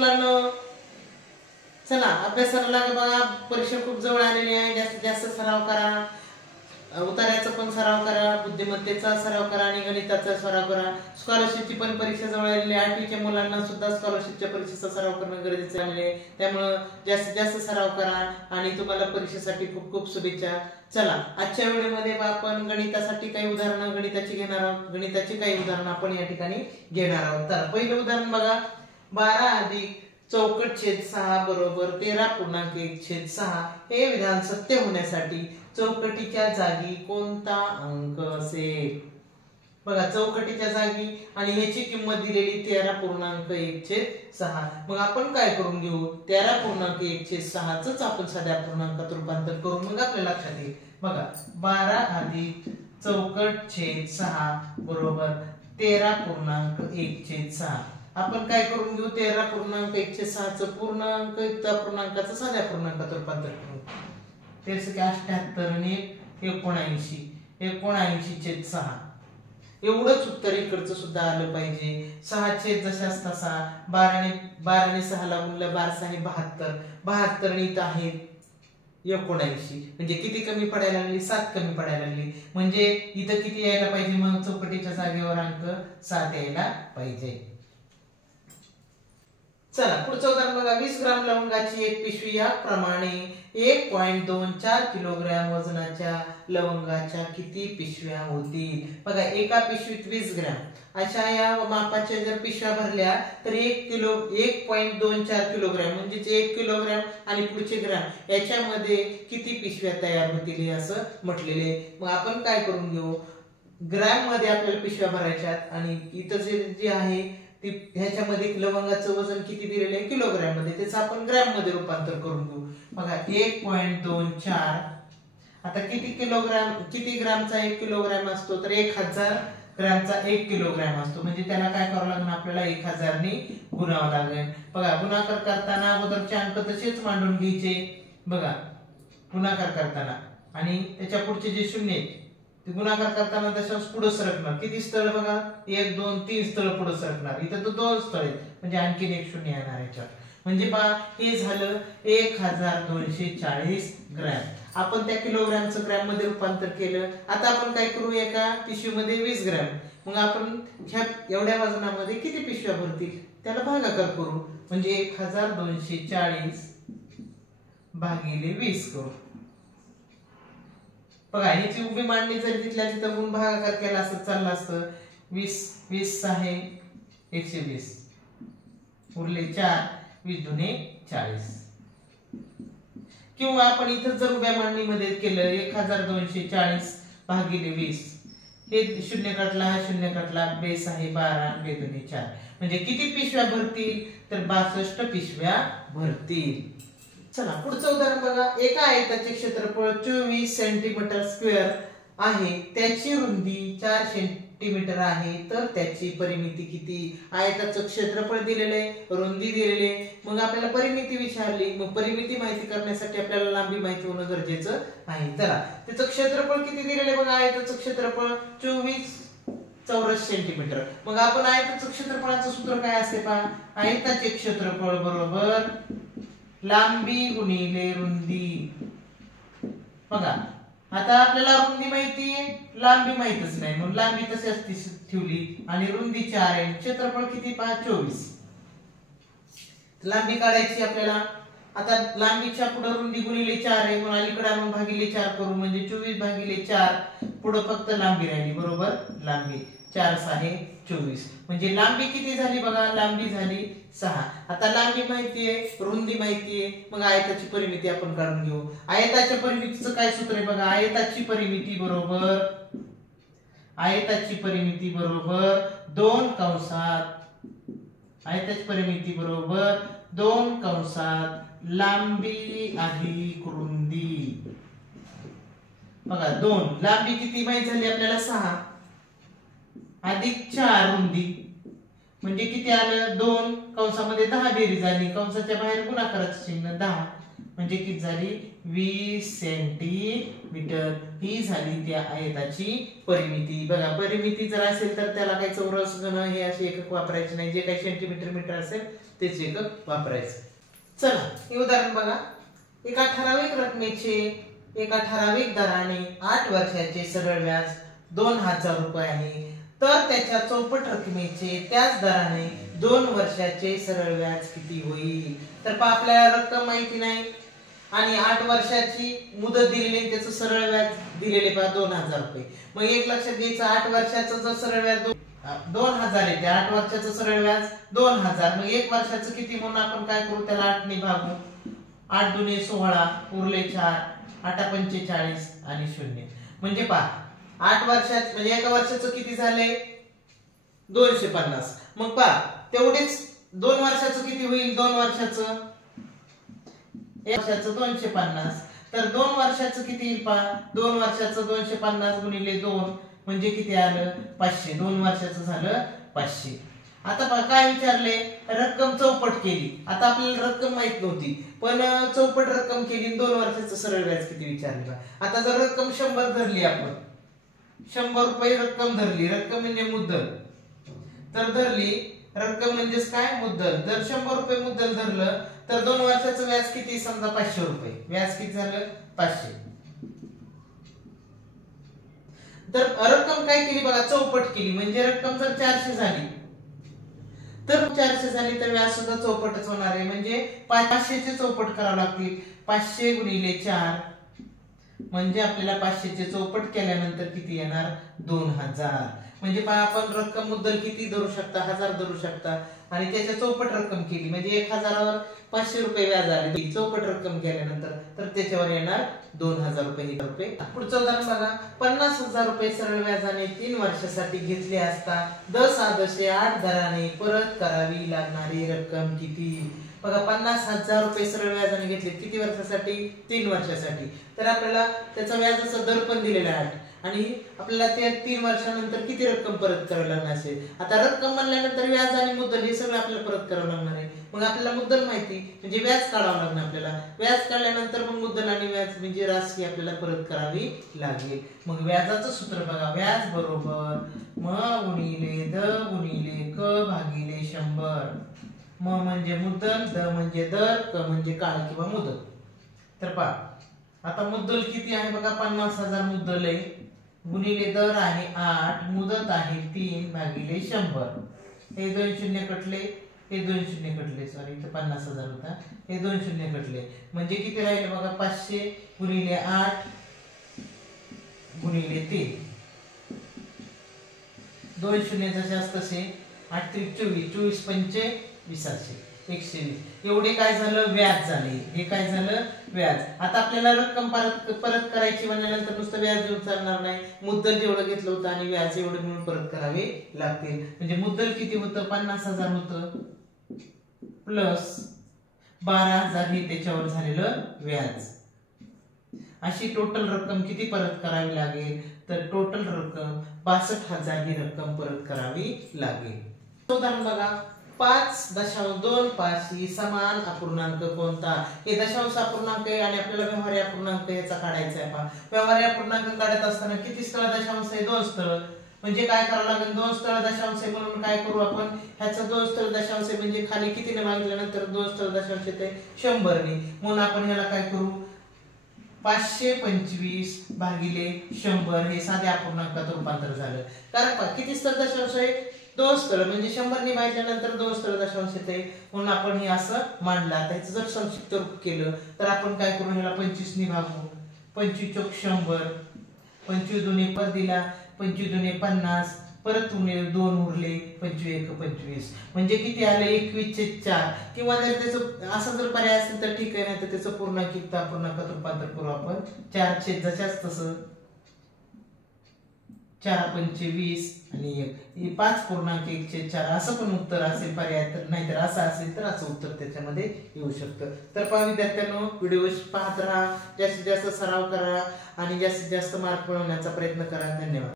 मुलांना चला अभ्यासाला लागा बघा, परीक्षा खूप जवळ आलेली आहे. जास्तीत जास्त सराव करा, उतार्याचा पण सराव करा, बुद्धिमत्तेचा सराव करा आणि गणिताचा सराव करा. स्कॉलरशिपची पण परीक्षा जवळ आलेली आहे. 8वीच्या मुलांना सुद्धा स्कॉलरशिपच्या परीक्षेचा सराव करणं गरजेचं आहे. त्यामुळे जास्तीत जास्त सराव करा आणि तुम्हाला परीक्षेसाठी खूप खूप शुभेच्छा. चला आजच्या व्हिडिओमध्ये आपण गणितासाठी काही उदाहरणं गणिताची घेणार आहोत. गणिताची काही उदाहरणं आपण या ठिकाणी घेणार आहोत. तर पहिलं उदाहरण बघा, 12 अधिक चौकट छेद 6 बरोबर 13.1/6 हे विधान सत्य होण्यासाठी चौकटीच्या जागी कोणता अंक असेल? बघा चौकटीच्या जागी आणि ह्याची किंमत दिलेली 13.1/6. मग आपण काय करून घेऊ, 13.1/6 च आपण साध्या पूर्णांकात रूपांतर करू. मग आपल्या लक्षात येईल. बघा 12 अधिक चौकट छेद 6 बरोबर 13.1/6. आपण काय करून घेऊ, 13.1/6 च पूर्णांक युक्त पूर्णांकाचं साध्या पूर्णांकात रूपांतर करू. 13.78 आणि 79/6 एवढंच उत्तर इकडचं सुद्धा आलं पाहिजे. 6 छेद जशाच तसा 12ने 6 ला गुणलं 12×6 72 आणि इथं आहे 79. म्हणजे किती कमी पडायला लागली, 7 कमी पडायला लागली. म्हणजे इथं किती यायला पाहिजे, मग चौकटीच्या जागेवर अंक 7 यायला पाहिजे. चला पुढचं उदाहरण बघा, 20 ग्राम लवंगाची एक पिशवी याप्रमाणे 1.24 किलोग्रॅम वजनाच्या लवंगाच्या किती पिशव्या होतील? बघा एका पिशवीत 20 ग्रॅम अशा या मापाच्या जर पिशव्या भरल्या तर 1.24 किलोग्रॅम म्हणजे 1 किलोग्रॅम आणि पुढचे ग्रॅम याच्यामध्ये किती पिशव्या तयार होतील हे असं म्हटलेले. मग आपण काय करून घेऊ, ग्रॅम मध्ये आपल्याला पिशव्या भरायच्यात आणि इथं जे आहे ह्याच्यामध्ये लवंगाचं वजन किती दिलेलं आहे किलोग्रॅम मध्ये, त्याचं आपण ग्रॅम मध्ये रूपांतर करून घेऊ. बघा 1.24 आता किती किलोग्रॅम, किती ग्रॅमचा 1 किलोग्रॅम असतो, तर 1000 ग्रॅमचा 1 किलोग्रॅम असतो. म्हणजे त्याला काय करावं लागेल, आपल्याला 1000 ने गुणावं लागेल. बघा गुणाकार करताना अगोदरचे अंक तसेच मांडून घ्यायचे. बघा गुणाकार करताना आणि त्याच्या पुढचे जे शून्य आहेत ते गुणाकार करताना तशाच पुढे सरकणार. किती स्थळ बघा, 1 2 3 स्थळ पुढे सरकणार. इथं तर 2 स्थळ आहेत म्हणजे आणखीन एक शून्य येणार याच्यावर. म्हणजे पहा हे झालं 1240 ग्रॅम. आपण त्या किलोग्रॅमचं ग्रॅम मध्ये रूपांतर केलं. आता आपण काय करू, एका पिशवीमध्ये 20 ग्रॅम. मग आपण ह्या एवढ्या वजनामध्ये किती पिशव्या भरतील त्याला भागाकार करू. म्हणजे 1240 भागिले 20 करू. बघा ह्याची उभी मांडणी जर तिथल्या तिथं गुण भागाकार केला असत चाललं असतं. 20 आहे 120 उरले 4, 20 दुने 40. किंवा आपण इथं जर उभ्या मांडणीमध्ये केलं 1240 भागिले 20, हे शून्य काढला हा शून्य काढला, बेस आहे 12, 2 दुने 4. म्हणजे किती पिशव्या भरतील, तर 62 पिशव्या भरतील. चला पुढचं उदाहरण बघा, एका आयताचे क्षेत्रफळ 24 सेंटीमीटर स्क्वेअर आहे, त्याची रुंदी 4 सेंटीमीटर आहे, तर त्याची परिमिती किती? आयताचं क्षेत्रफळ दिलेले, रुंदी दिलेले, मग आपल्याला परिमिती विचारली. मग परिमिती माहिती करण्यासाठी आपल्याला लांबी माहिती होणं गरजेचं आहे. चला त्याचं क्षेत्रफळ किती दिलेले बघा, आयताचं क्षेत्रफळ 24 चौरस सेंटीमीटर. मग आपण आयताचं क्षेत्रफळाचं सूत्र काय असते पहा, आयताचे क्षेत्रफळ बरोबर लांबी गुणिले रुंदी. बघा आता आपल्याला रुंदी माहिती आहे, लांबी माहितच नाही, म्हणून लांबी तशीच ठेवली आणि रुंदी 4 आहे, क्षेत्रफळ किती पहा 24. लांबी काढायची आपल्याला. आता लांबीच्या पुढे रुंदी गुणिले 4 आहे, म्हणून अलीकडे आणून भागिले 4 करू. म्हणजे 24 भागिले 4 पुढे फक्त लांबी राहिली. बरोबर लांबी 4 आहे 24. म्हणजे लांबी किती झाली बघा, लांबी झाली 6. आता लांबी माहितीये, रुंदी माहितीये, मग आयताची परिमिती आपण काढून घेऊ. आयताच्या परिमितीचं काय सूत्र आहे बघा, आयताची परिमिती बरोबर 2 कंसात, आयताची परिमिती बरोबर 2 कंसात लांबी अधिक रुंदी. बघा 2 लांबी किती माहित झाली आपल्याला 6 अधिक 4 रुंदी म्हणजे किती आलं, 2 कंसामध्ये 10 बेरीज झाली, कंसाच्या बाहेर गुणाकाराचं चिन्ह 10 म्हणजे किती झाली 20 सेंटीमीटर. ही झाली त्या आयताची परिमिती. बघा परिमिती जर असेल तर त्याला काही चौरस घन हे असे एकक वापरायचे नाही, जे काही सेंटीमीटर मीटर असेल तेच एकक वापरायचं. चला हे उदाहरण बघा. एका ठराविक रकमेचे एका ठराविक दराने 8 वर्षाचे सरळ व्याज 2000 रुपये आहे, तर त्याच्या चौपट रकमेचे त्याच दराने 2 वर्षाचे सरळ व्याज किती होईल? तर आपल्याला रक्कम माहिती नाही आणि 8 वर्षाची मुदत दिलेली, त्याचं सरळ व्याज दिलेले 2000 रुपये. मग एक लक्षात घ्यायचं, 8 वर्षाचं जर सरळ व्याज 2000 येते, 8 वर्षाचं सरळ व्याज 2000. मग एक वर्षाचं किती म्हणून आपण काय करू, त्याला 8 ने भागू. 8 दुने 16 उरले 4, 8 पंचे 40 आणि 0. म्हणजे पहा 8 वर्षात म्हणजे एका वर्षाचं किती झाले 250. मग पहा तेवढेच 2 वर्षाचं किती होईल, 2 वर्षाचं एक वर्षाचं 250. तर 2 वर्षाचं किती येईल पहा, 2 वर्षाचं 250 गुणिले 2 म्हणजे किती आलं 500. 2 वर्षाचं झालं 500. आता पहा काय विचारले, रक्कम चौपट केली. आता आपल्याला रक्कम माहित नव्हती, पण चौपट रक्कम केली, 2 वर्षाचं सरळ व्याज किती विचारले. आता जर रक्कम 100 धरली, आपण 100 रुपये रक्कम धरली, रक्कम म्हणजे मुद्दल, तर धरली रक्कम म्हणजेच काय मुद्दल. जर 100 रुपये मुद्दल धरलं तर 2 वर्षाचं व्याज किती, समजा 500 रुपये. व्याज किती झालं 500. तर रक्कम काय केली बघा, चौपट केली. म्हणजे रक्कम जर 400 झाली तर 400 झाली तर व्याज सुद्धा चौपटच होणार आहे. म्हणजे 500 चे चौपट करावे लागतील. 500 गुणिले 4 म्हणजे आपल्याला 500 चे चौपट केल्यानंतर किती येणार 2000. म्हणजे पहा आपण रक्कम मुद्दल किती धरू शकता, 1000 धरू शकता आणि त्याच्या चौपट रक्कम केली म्हणजे 1000वर 500 रुपये व्याज आले. चौपट रक्कम केल्यानंतर तर त्याच्यावर येणार 2000 रुपये. पुढचं उदाहरण बघा. 50,000 रुपये सरळ व्याजाने 3 वर्षासाठी घेतले असता 10,8 दराने परत करावी लागणारी रक्कम किती? बघा 50,000 रुपये सरळ व्याजाने घेतले किती वर्षासाठी, 3 वर्षासाठी. तर आपल्याला त्याचा व्याजाचा दर पण दिलेला आहे आणि आपल्याला त्या 3 वर्षानंतर किती रक्कम परत करावी लागणार असेल. आता रक्कम म्हणल्यानंतर व्याज आणि मुद्दल हे सगळं आपल्याला परत करावं लागणार आहे. मग आपल्याला मुद्दल माहिती म्हणजे व्याज काढावं लागणार आपल्याला. व्याज काढल्यानंतर मग मुद्दल आणि व्याज म्हणजे राशी आपल्याला परत करावी लागेल. मग व्याजाचं सूत्र बघा, व्याज बरोबर म गुणिले द गुणिले क भागिले 100. म म्हणजे मुद्दल, द म्हणजे दर, क म्हणजे काळ किंवा मुदत. तर पहा आता मुद्दल किती आहे बघा, 50,000 मुद्दल आहे, गुणिले दर आहे 8, मुदत आहे 3 भागिले 100. हे 2 शून्य कटले, हे 2 शून्य कटले, सॉरी इथे 50,000 होता, हे 2 शून्य कटले म्हणजे किती राहिले बघा 500 गुणिले 8 गुणिले 3. 2 शून्य जसे असतसे 8 3 24, 24 पंचे 20, 120. एवढे काय झालं व्याज झाले. हे काय झालं व्याज. आता आपल्याला रक्कम परत करायची म्हणल्यानंतर नुसतं व्याज देऊन चालणार नाही. मुद्दल जेवढं घेतलं होतं आणि व्याज एवढं मिळून परत करावे लागतील. म्हणजे मुद्दल किती होतं 50,000 होतं प्लस 12,000 हे त्याच्यावर झालेलं व्याज. अशी टोटल रक्कम किती परत करावी लागेल, तर टोटल रक्कम 62,000 ही रक्कम परत करावी लागेल. उदाहरण बघा. 5.25 ही समान अपूर्णांक कोणता? हे दशांश अपूर्णांक आहे आणि आपल्याला व्यवहार्य अपूर्णांक याचा काढायचा आहे. पहा व्यवहार्य अपूर्णांक काढत असताना किती स्थळ दशांश आहे, 2 स्थळ. म्हणजे काय करावं लागेल, 2 स्थळ दशांश आहे म्हणून काय करू आपण, ह्याचा 2 स्थळ दशांश आहे म्हणजे खाली कितीने भागल्यानंतर 2 स्थळ दशांश येते 100 ने. म्हणून आपण ह्याला काय करू 525 भागिले 100 हे साध्या अपूर्णांकात रूपांतर झालं. कारण पहा किती स्थळ दशांश आहे 2 स्थळ म्हणजे 100 ने भागल्यानंतर 2 स्थळ दशांश येते म्हणून आपण हे असं मांडलं. आता ह्याचं जर संक्षिप्त रूप केलं तर आपण काय करू, ह्याला 25 ने भागू. 25 चौक 100, 25 दुने पर दिला, 25 दुने 50, परत उरले 2 उरले, 25 25 म्हणजे किती आलं 21/4. किंवा जर त्याचं असं जर पर्याय असेल तर ठीक आहे, नाही तर त्याचं पूर्णांक अपूर्णांकात रूपांतर करू आपण. 4 जशाच तसं 4 पंचे 20 आणि 1 5.1/4 असं पण उत्तर असेल पर्याय. तर नाहीतर असं असेल तर असं उत्तर त्याच्यामध्ये येऊ शकतं. तर पहा विद्यार्थ्यांनो, व्हिडिओ पाहत राहा, जास्तीत जास्त सराव करा आणि जास्तीत जास्त मार्क मिळवण्याचा प्रयत्न करा. धन्यवाद.